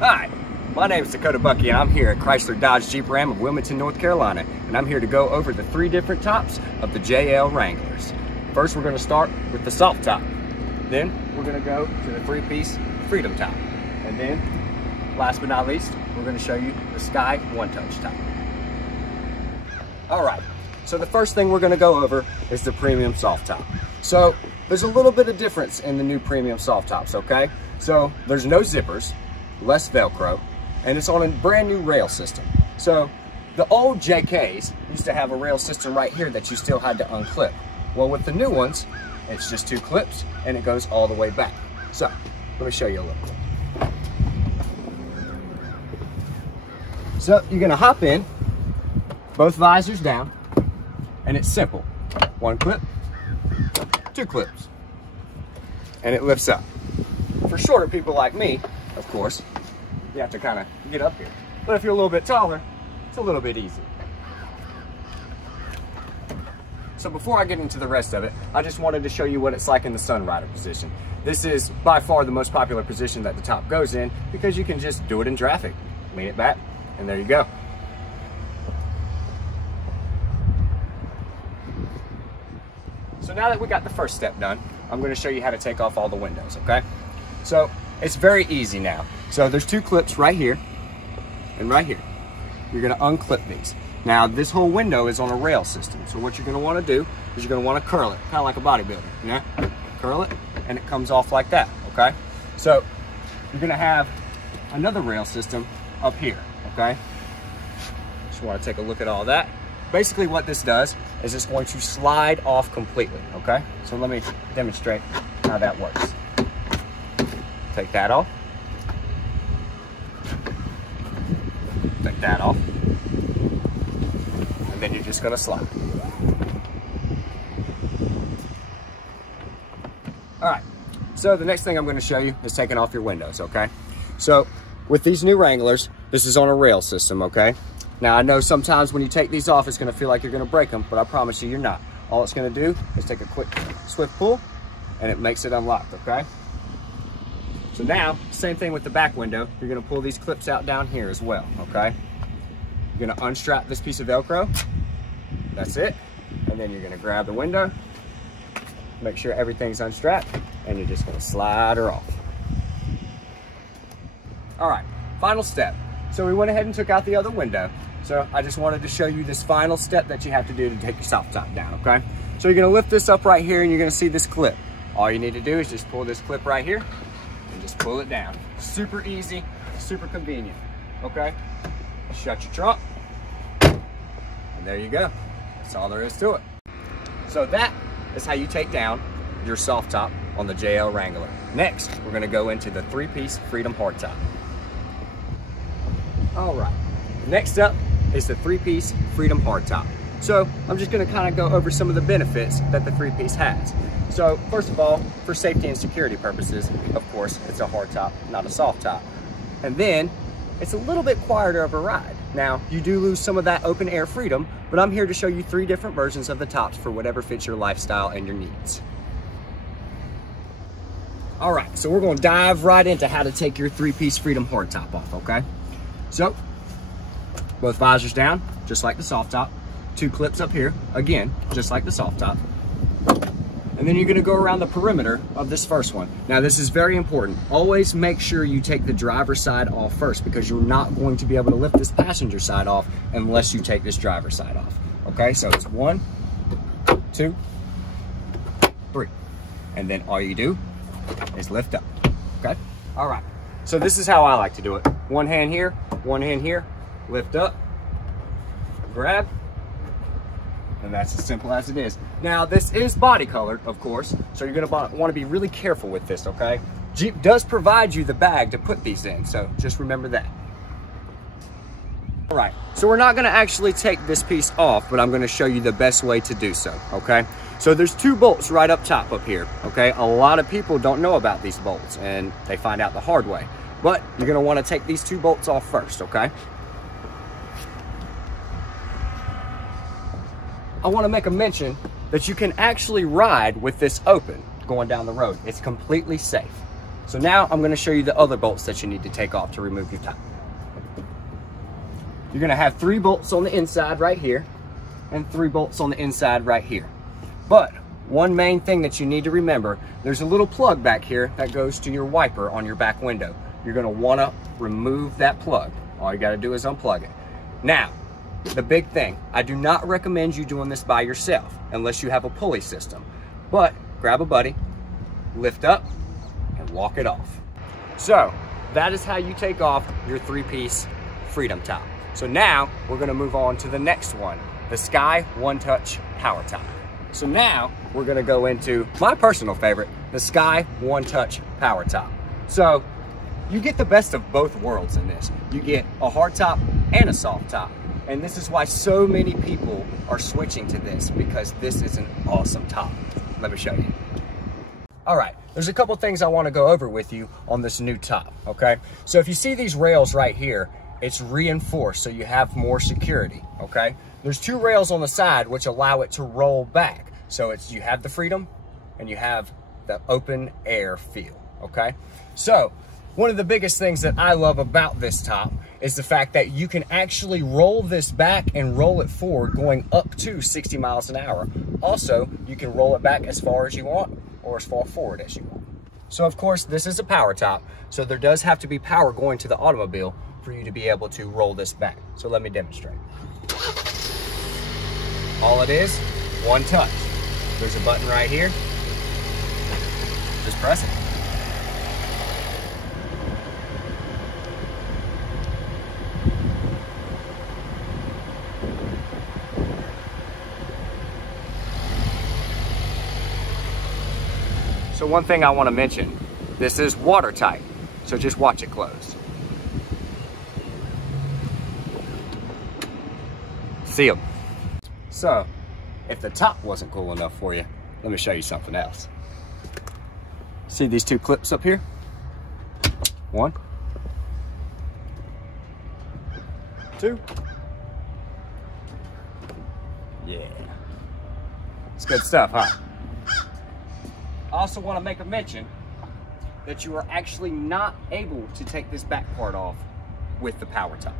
Hi, my name is Dakota Bucky and I'm here at Chrysler Dodge Jeep Ram of Wilmington, North Carolina, and I'm here to go over the 3 different tops of the JL Wranglers. First, we're going to start with the soft top. Then we're going to go to the 3-piece Freedom top. And then, last but not least, we're going to show you the Sky One-Touch top. All right, so the first thing we're going to go over is the premium soft top. So there's a little bit of difference in the new premium soft tops, okay? So there's no zippers, less Velcro, and it's on a brand new rail system. So the old JKs used to have a rail system right here that you still had to unclip. Well, with the new ones, it's just 2 clips and it goes all the way back. So let me show you a little bit. So you're gonna hop in, both visors down, and it's simple. 1 clip, 2 clips, and it lifts up. For shorter people like me, of course, you have to kind of get up here. But if you're a little bit taller, it's a little bit easier. So before I get into the rest of it, I just wanted to show you what it's like in the Sunrider position. This is by far the most popular position that the top goes in because you can just do it in traffic. Lean it back, and there you go. So now that we got the first step done, I'm going to show you how to take off all the windows, okay? So it's very easy now. So there's 2 clips right here and right here. You're going to unclip these. Now this whole window is on a rail system. So what you're going to want to do is you're going to want to curl it, kind of like a bodybuilder, you know? Curl it and it comes off like that, okay? So you're going to have another rail system up here, okay? Just want to take a look at all that. Basically what this does is it's going to slide off completely, okay? So let me demonstrate how that works. Take that off. Take that off. And then you're just gonna slide. All right, so the next thing I'm gonna show you is taking off your windows, okay? So with these new Wranglers, this is on a rail system, okay? Now I know sometimes when you take these off, it's gonna feel like you're gonna break them, but I promise you, you're not. All it's gonna do is take a quick, swift pull, and it makes it unlocked, okay? So now, same thing with the back window. You're gonna pull these clips out down here as well, okay? You're gonna unstrap this piece of Velcro. That's it. And then you're gonna grab the window, make sure everything's unstrapped, and you're just gonna slide her off. All right, final step. So we went ahead and took out the other window. So I just wanted to show you this final step that you have to do to take your soft top down, okay? So you're gonna lift this up right here and you're gonna see this clip. All you need to do is just pull this clip right here and just pull it down. Super easy, super convenient, okay? Shut your trunk, and there you go. That's all there is to it. So that is how you take down your soft top on the JL Wrangler. Next, we're gonna go into the 3-piece Freedom hardtop. All right, next up is the 3-piece Freedom hardtop. So I'm just gonna kind of go over some of the benefits that the 3-piece has. So first of all, for safety and security purposes, of course, it's a hardtop, not a soft top. And then it's a little bit quieter of a ride. Now, you do lose some of that open air freedom, but I'm here to show you 3 different versions of the tops for whatever fits your lifestyle and your needs. All right, so we're gonna dive right into how to take your 3-piece Freedom hardtop off, okay? So, both visors down, just like the soft top. 2 clips up here, again, just like the soft top. And then you're gonna go around the perimeter of this first one. Now this is very important. Always make sure you take the driver's side off first because you're not going to be able to lift this passenger side off unless you take this driver's side off. Okay, so it's 1, 2, 3. And then all you do is lift up, okay? All right, so this is how I like to do it. 1 hand here, 1 hand here, lift up, grab, and that's as simple as it is. Now, this is body colored, of course, so you're gonna want to be really careful with this, okay? Jeep does provide you the bag to put these in, so just remember that. All right, so we're not gonna actually take this piece off, but I'm gonna show you the best way to do so, okay? So there's 2 bolts right up top up here, okay? A lot of people don't know about these bolts, and they find out the hard way. But you're gonna wanna take these 2 bolts off first, okay? I wanna make a mention that you can actually ride with this open going down the road. It's completely safe. So now I'm gonna show you the other bolts that you need to take off to remove your top. You're gonna have 3 bolts on the inside right here and 3 bolts on the inside right here. But one main thing that you need to remember, there's a little plug back here that goes to your wiper on your back window. You're gonna wanna remove that plug. All you gotta do is unplug it. Now, the big thing, I do not recommend you doing this by yourself unless you have a pulley system. But grab a buddy, lift up, and walk it off. So that is how you take off your 3-piece Freedom Top. So now we're gonna move on to the next one, the Sky One Touch Power Top. So now we're gonna go into my personal favorite, the Sky One Touch Power Top. So you get the best of both worlds in this. You get a hard top and a soft top. And this is why so many people are switching to this, because this is an awesome top. Let me show you. All right, there's a couple things I wanna go over with you on this new top, okay? So if you see these rails right here, it's reinforced so you have more security, okay? There's 2 rails on the side which allow it to roll back. So you have the freedom and you have the open air feel, okay? So one of the biggest things that I love about this top is the fact that you can actually roll this back and roll it forward going up to 60 miles an hour. Also, you can roll it back as far as you want or as far forward as you want. So of course, this is a power top, so there does have to be power going to the automobile for you to be able to roll this back. So let me demonstrate. All it is, one touch. There's a button right here. Just press it. So one thing I want to mention, this is watertight, so just watch it close. See them. So, if the top wasn't cool enough for you, let me show you something else. See these 2 clips up here? 1, 2. Yeah. It's good stuff, huh? I also want to make a mention that you are actually not able to take this back part off with the power top.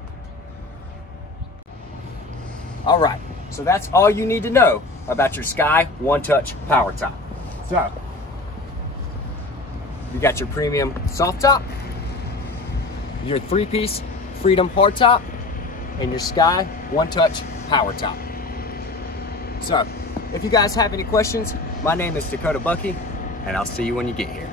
All right, so that's all you need to know about your Sky One Touch Power Top. So, you got your premium soft top, your 3-piece Freedom hard top, and your Sky One Touch Power Top. So, if you guys have any questions, my name is Dakota Bucky, and I'll see you when you get here.